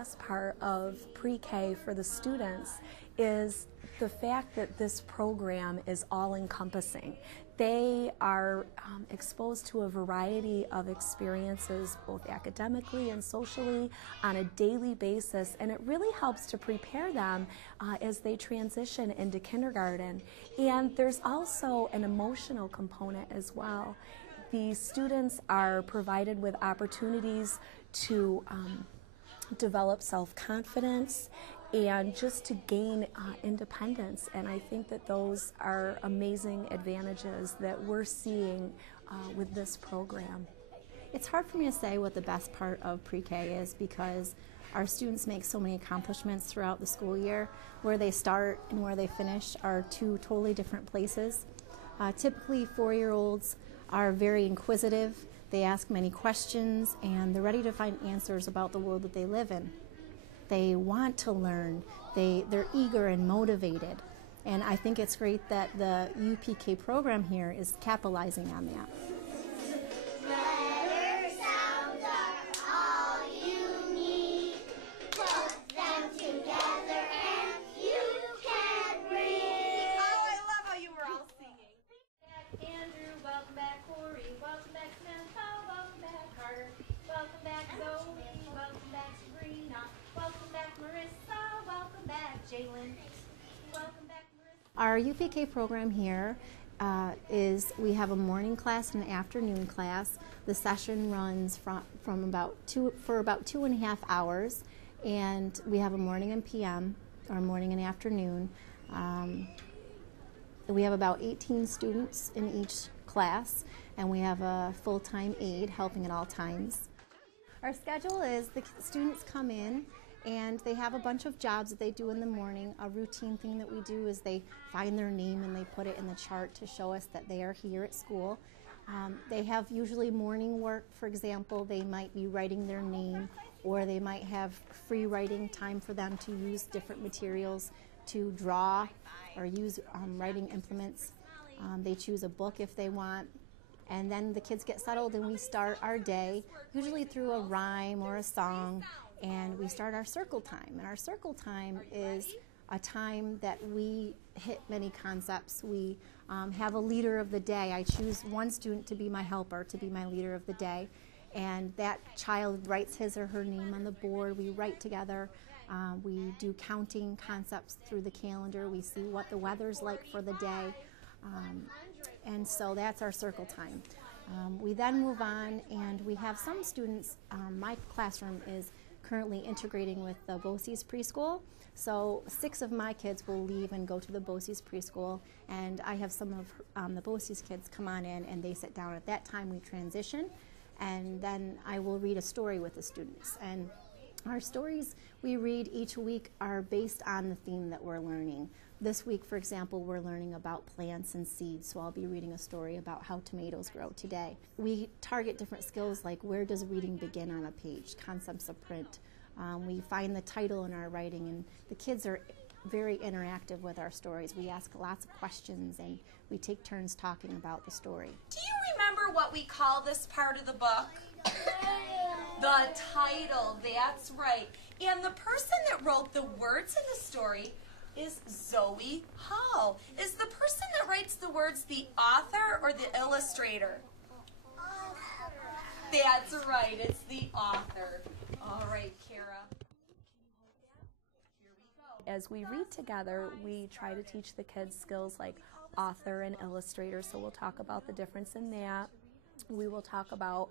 best part of pre-K for the students is the fact that this program is all-encompassing. They are exposed to a variety of experiences, both academically and socially, on a daily basis, and it really helps to prepare them as they transition into kindergarten. And there's also an emotional component as well. The students are provided with opportunities to develop self-confidence and just to gain independence, and I think that those are amazing advantages that we're seeing with this program. It's hard for me to say what the best part of pre-K is because our students make so many accomplishments throughout the school year. Where they start and where they finish are two totally different places. Typically 4-year-olds are very inquisitive, they ask many questions, and they're ready to find answers about the world that they live in. They want to learn, they're eager and motivated, and I think it's great that the UPK program here is capitalizing on that. Letter sounds are all you need. Put them together and you can read. Oh, I love how you were all singing. Welcome back Andrew, welcome back Corey, welcome back Samantha, welcome back Carter, welcome back Zoe, welcome back Sabrina, welcome back Marissa, welcome back Jalen, welcome back Marissa. Our UPK program here we have a morning class and an afternoon class. The session runs from about 2.5 hours, and we have a morning and PM, or morning and afternoon. We have about 18 students in each class, and we have a full-time aide helping at all times. Our schedule is the students come in and they have a bunch of jobs that they do in the morning. A routine thing that we do is they find their name and they put it in the chart to show us that they are here at school. They have usually morning work. For example, they might be writing their name, or they might have free writing time for them to use different materials to draw or use writing implements. They choose a book if they want, and then the kids get settled and we start our day, usually through a rhyme or a song, and we start our circle time. And our circle time is a time that we hit many concepts. We have a leader of the day. I choose one student to be my helper, to be my leader of the day, and that child writes his or her name on the board. We write together. We do counting concepts through the calendar. We see what the weather's like for the day, and so that's our circle time. We then move on, and we have some students. My classroom is currently integrating with the BOCES preschool, so 6 of my kids will leave and go to the BOCES preschool, and I have some of the BOCES kids come on in and they sit down. At that time we transition, and then I will read a story with the students. And our stories we read each week are based on the theme that we're learning. This week, for example, we're learning about plants and seeds, so I'll be reading a story about how tomatoes grow today. We target different skills like where does reading begin on a page, concepts of print. We find the title in our writing, and the kids are very interactive with our stories. We ask lots of questions and we take turns talking about the story. Do you remember what we call this part of the book? The title, that's right. And the person that wrote the words in the story is Zoe Hall. Is the person that writes the words the author or the illustrator? That's right, it's the author. All right, Kara. Here we go. As we read together, we try to teach the kids skills like author and illustrator, so we'll talk about the difference in that. We will talk about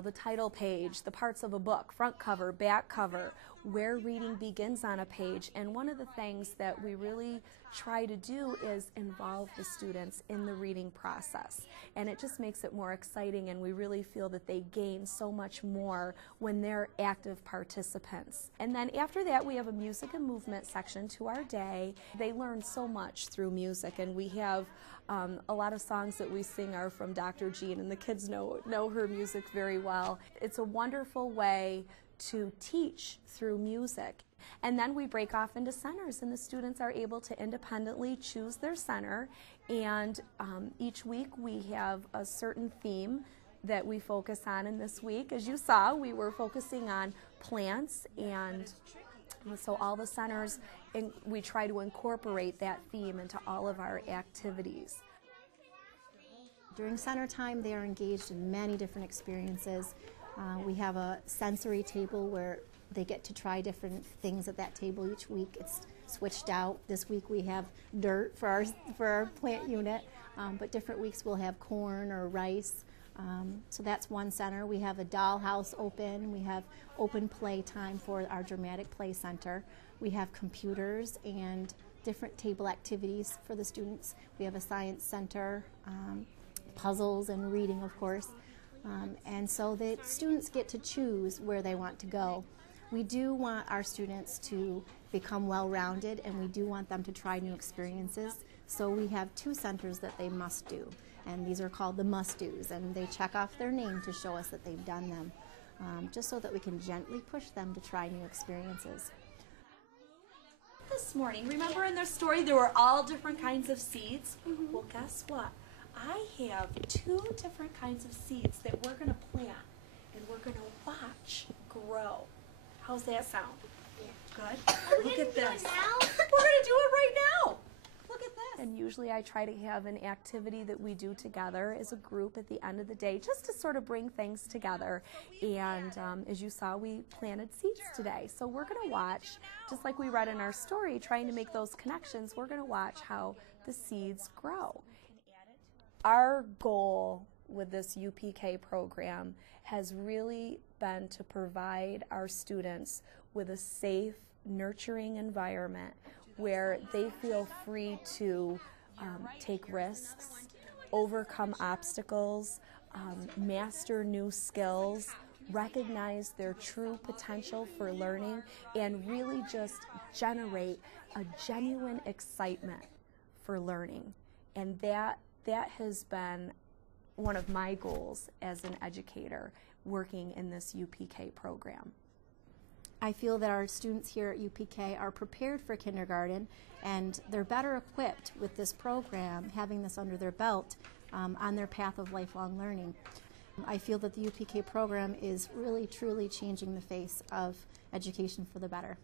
the title page, the parts of a book, front cover, back cover, where reading begins on a page. And one of the things that we really try to do is involve the students in the reading process. And it just makes it more exciting, and we really feel that they gain so much more when they're active participants. And then after that, we have a music and movement section to our day. They learn so much through music, and we have a lot of songs that we sing are from Dr. Jean, and the kids know her music very well. It's a wonderful way to teach through music. And then we break off into centers, and the students are able to independently choose their center. And each week we have a certain theme that we focus on. And this week, as you saw, we were focusing on plants, and so all the centers, we try to incorporate that theme into all of our activities. During center time, they are engaged in many different experiences. We have a sensory table where they get to try different things at that table each week. It's switched out. This week we have dirt for our plant unit, but different weeks we'll have corn or rice. So that's one center. We have a dollhouse open. We have open play time for our dramatic play center. We have computers and different table activities for the students. We have a science center, puzzles and reading, of course. And so the students get to choose where they want to go. We do want our students to become well-rounded, and we do want them to try new experiences. So we have 2 centers that they must do, and these are called the must-dos, and they check off their name to show us that they've done them, just so that we can gently push them to try new experiences. This morning, remember in their story there were all different kinds of seeds? Well, guess what? I have 2 different kinds of seeds that we're going to plant and we're going to watch grow. How's that sound? Yeah. Good? Look at this. We're going to do it right now. Look at this. And usually I try to have an activity that we do together as a group at the end of the day, just to sort of bring things together. And as you saw, we planted seeds today. So we're going to watch, just like we read in our story, trying to make those connections, we're going to watch how the seeds grow. Our goal with this UPK program has really been to provide our students with a safe, nurturing environment where they feel free to take risks, overcome obstacles, master new skills, recognize their true potential for learning, and really just generate a genuine excitement for learning. And that has been one of my goals as an educator working in this UPK program. I feel that our students here at UPK are prepared for kindergarten, and they're better equipped with this program, having this under their belt on their path of lifelong learning. I feel that the UPK program is really, truly changing the face of education for the better.